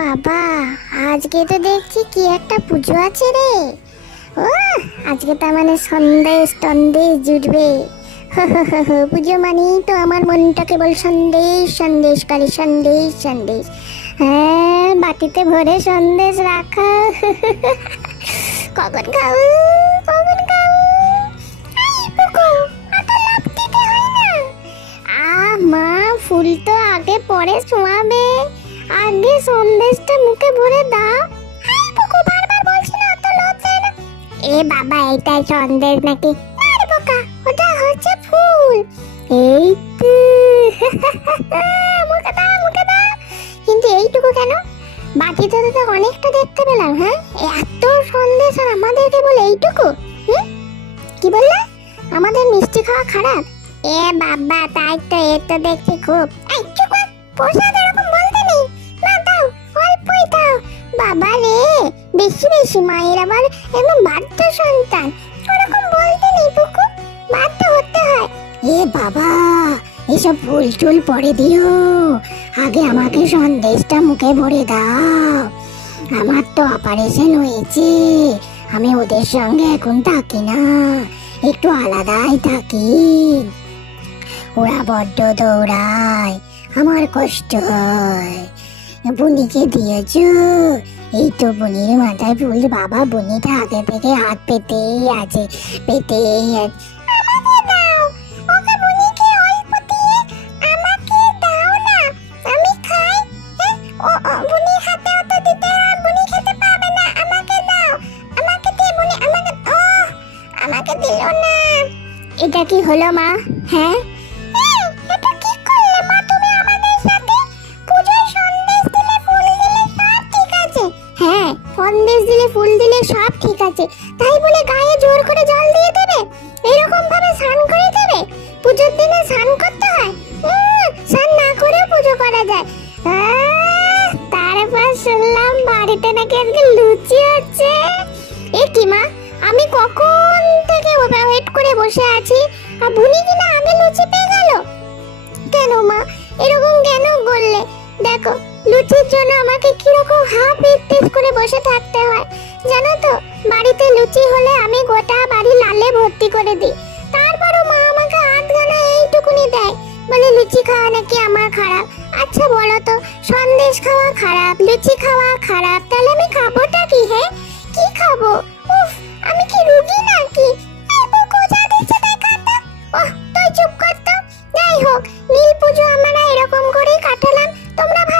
বাবা, আজকে তো দেখছি কি একটা পুজো আছে রে। ও আজকে মানে সন্দেশ টন্দেশ জুটবে। পুজো মানেই তো আমার মনটা কেবল সন্দেশ সন্দেশ সন্দেশ সন্দেশ। হ্যাঁ বাটিতে ভরে সন্দেশ রাখা। কখন খাও কখন খাও মা, ফুল তো আগে পরে ছোঁয়াবে আগে সন্দেশটা মুখে ভরে দাও। বুকু, বারবার বলছি না, অত লজ্জা না। এ বাবা এটাই সন্দেশ নাকি? বোকা, ওটা হচ্ছে ফুল। এই তো। মুখে দাও মুখে দাও। কিন্তু এইটুকু কেন? বাকিতে তো অনেকটা দেখতে পেলাম হ্যাঁ? এত সন্দেশ আর আমাদেরকে বলে এইটুকু, হুম? কি বললে? আমাদের মিষ্টি খাওয়া খারাপ? এ বাবা, তাই তো, এ তো দেখছি খুব। এই, চুপ কর বাবা রে, বেশি বেশি মায়ের আবার একদম বাধ্য সন্তান। ওরকম বলতে নেই পুকু বাধ্য হতে হয়। এ বাবা, এসব ফুল টুল পরে দিও। আগে আমাকে সন্দেশটা মুখে ভরে দাও। আমার তো অপারেশন হয়েছে, আমি ওদের সঙ্গে এখন থাকি না, একটু আলাদাই থাকি। ওরা বড্ড দৌড়ায়, আমার কষ্ট হয়। বুনিকে দিয়েছ? এই তো বুনির মাথায় ফুল, বাবা বুনিটা আগে থেকে হাত পেতেই আছে পেতেই আছে। আমাকে দাও, ওকে বুনিকে অল্প সন্দেশ দিলে, ফুল দিলে সব ঠিক আছে। তাই বলে গায়ে জোর করে জল দিয়ে দেবে? এরকম ভাবে স্নান করে দেবে? পুজোর দিনে স্নান করতে হয়? স্নান না করেও পুজো করা যায়। তারপর শুনলাম বাড়িতে নাকি আজকে লুচি হচ্ছে। এ কি মা, আমি কখন থেকে ওয়েট করে বসে আছি? আর বুনি কিনা আগে লুচি পেয়ে গেল? কেন মা, এরকম দেখো, লুচির জন্য আমাকে কীরকম হাফ তেজ করে বসে থাকতে হয়, জানো তো? বাড়িতে লুচি হলে আমি গোটা বাড়ি লালে ভর্তি করে দিই। তারপরও মা আমাকে আধ গানা এইটুকুনি দেয়, বলে, লুচি খাওয়া নাকি আমার খারাপ? আচ্ছা বলো তো, সন্দেশ খাওয়া খারাপ, লুচি খাওয়া খারাপ, তাহলে আমি খাবোটা কি হ্যাঁ কি খাব? উফ, আমি কি রুগী নাকি? কর যাই হোক, নীল পুজো আমরা এরকম করেই কাটালাম। tomaba